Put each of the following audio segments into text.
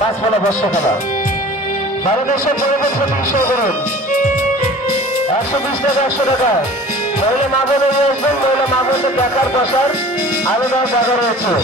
5 বর্ষখানা বাংলাদেশের পরিবেশ বিষয় করুন 120 টাকা 100 টাকা মহিলা মা বোনে নিয়ে আসবেন। মহিলা মা বোনদের দেখার বসার আলাদা জায়গা রয়েছে।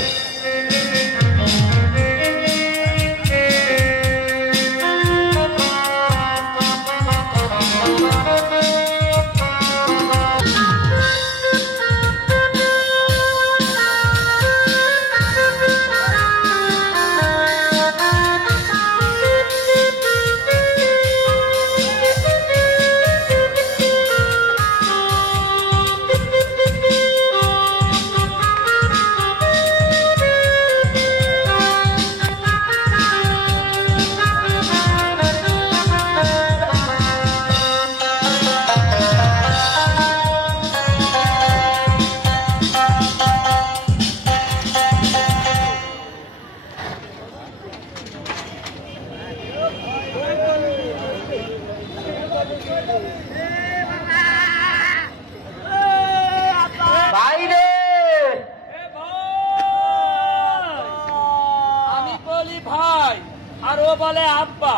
আর ও বলে আব্বা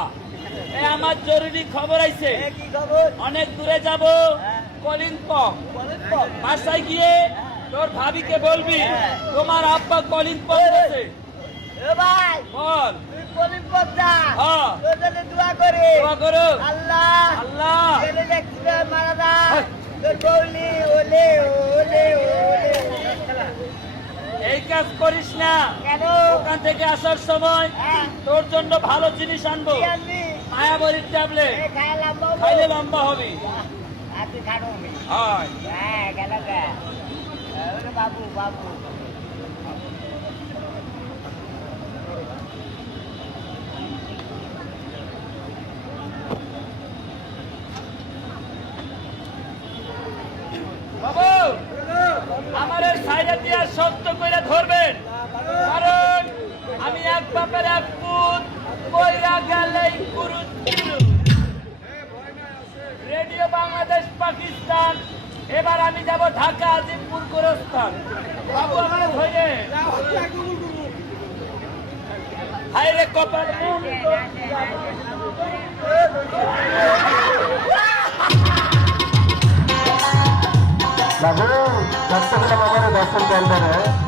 আমার জরুরি খবর আইছে, অনেক দূরে যাব, কলিম্পং বাসায় গিয়ে তোর ভাবিকে বলবি তোমার আব্বা কলিম্পং গেছে। বল দোয়া করে আল্লাহ আল্লাহ এই কাজ করিস না। ওখান থেকে আসার সময় তোর জন্য ভালো জিনিস আনবো, মায়াবরীর ট্যাবলেট খাইলে লম্বা হবি। বাবু বাবু বাবু আমার এই সাইডে দিয়ে শক্ত করে ধরবেন, কারণ আমি এক বাপের এক পুত কইরা গেলেই পুরুষ। রেডিও বাংলাদেশ পাকিস্তান, এবার আমি যাব ঢাকা আজিমপুর গোরস্থান। বাবু আমার ধরে হাইরে কপাল বাবু দর্শক দর্শন কেন্দ্রে